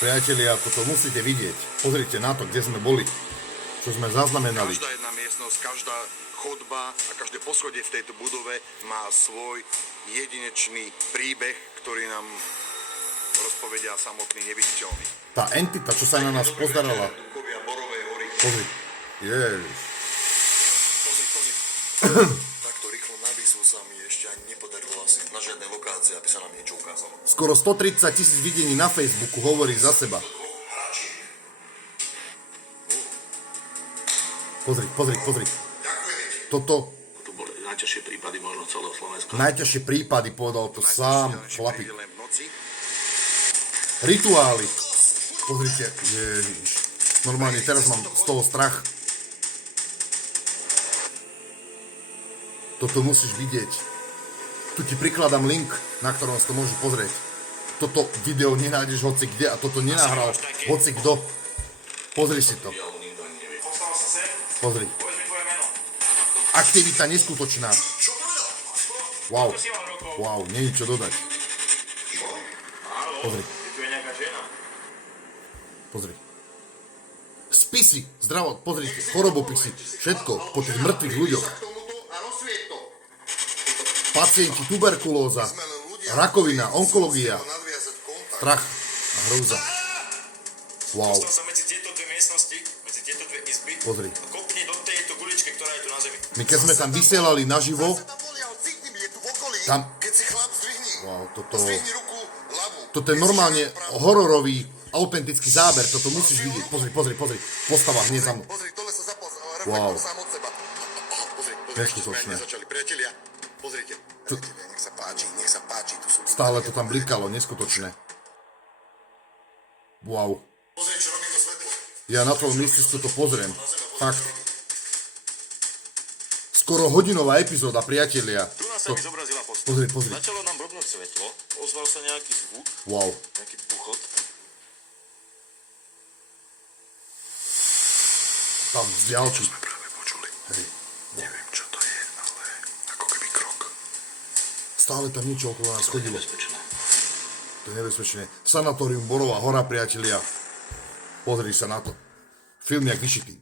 Priatelia, toto musíte vidieť. Pozrite na to, kde sme boli. Čo sme zaznamenali. Každá jedna miestnosť, každá chodba a každé poschodie v tejto budove má svoj jedinečný príbeh, ktorý nám rozpovedia samotný neviditeľný. Tá entita, čo sa na nás pozerala. Duchovia Borovej hory. Pozri. Ježiš. Pozri. Takto rýchlo na výzvu sa mi ešte ani nepodarilo asi na žiadnej lokácii, aby sa nám niečo ukázalo. Skoro 130 000 videní na Facebooku hovorí za seba. Pozri. Toto... To boli najťažšie prípady možno celého Slovenska. Najťažšie prípady, povedal to sám chlapík. Rituály. Pozrite, ježiš. Normálne teraz mám z toho strach. Toto musíš vidieť. Tu ti prikladám link, na ktorom si to môžeš pozrieť. Toto video nenájdeš hoci kde a toto nenahral hoci kto. Pozri si to. Pozri. Aktivita neskutočná. Wow, nie je čo dodať. Pozri. Spisy, pozrite, chorobopisy, všetko po tých mŕtvych ľuďoch. Pacienti, tuberkulóza, rakovina, onkológia, strach a hrúza. Wow. Pozri. My keď sme tam vysielali naživo, tam... Wow, toto je normálne hororový, autentický záber, toto musíš vidieť. Pozri. Postava hneď za mnou. Wow. Neskutočné. Pozrite, nech sa páči. Stále to tam blikalo, neskutočné. Wow. Ja na tvojom mieste si toto pozriem. Fakt. Skoro hodinová epizóda, priatelia. Tu nás sa mi zobrazila postava. Pozri. Začalo nám blbnúť svetlo, ozval sa nejaký zvuk, Wow. nejaký buchot. Tam z diaľky. Sme práve počuli. Hej. Neviem, čo to je, ale ako keby krok. Stále tam niečo okolo nás chodilo. Nebezpečné. To je nebezpečné. Sanatórium Borová hora, priatelia. Pozri sa na to. Film jak vyšitý.